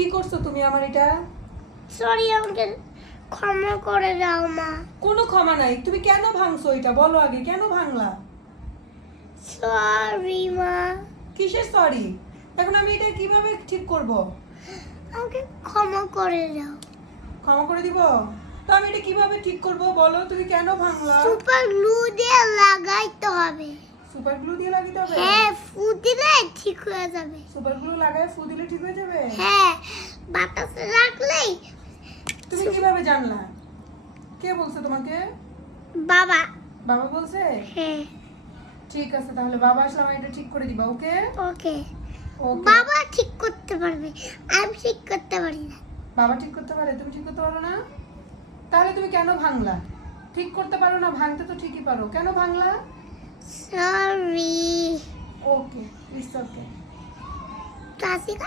কি করছো তুমি আমার এটা? সরি, আমাকে ক্ষমা করে দাও মা। কোনো ক্ষমা নাই। তুমি কেন ভাঙছো এটা বলো আগে, কেন ভাঙলা? সরি মা। কিসের সরি? এখন আমি এটা কিভাবে ঠিক করব? আমাকে ক্ষমা করে দাও। ক্ষমা করে দিব? তো আমি এটা কিভাবে ঠিক করব বলো? তুমি কেন ভাঙলা? সুপার গ্লু দিয়ে লাগাইতে হবে। সুপার গ্লু দিয়ে লাগাতে হবে? হ্যাঁ, ফু দিলে ঠিক হয়ে যাবে। সুপার গ্লু লাগায় ফু দিলে ঠিক হয়ে যাবে? হ্যাঁ, বাতাসে রাখলেই। তুমি কিভাবে জানলা? কে বলছে তোমাকে? বাবা। বাবা বলছে? হ্যাঁ। ঠিক আছে, তাহলে বাবা আসলে আমার এটা ঠিক করে দিবা। ওকে ওকে। ওকে। বাবা ঠিক করতে পারবে, আমি ঠিক করতে পারি না। বাবা ঠিক করতে পারে, তুমি ঠিক করতে পারো না? তাহলে তুমি কেন ভাঙলা? ঠিক করতে পারো না, ভাঙতে তো ঠিকই পারো, কেন ভাঙলা? Sorry. Okay, it's okay. Classic.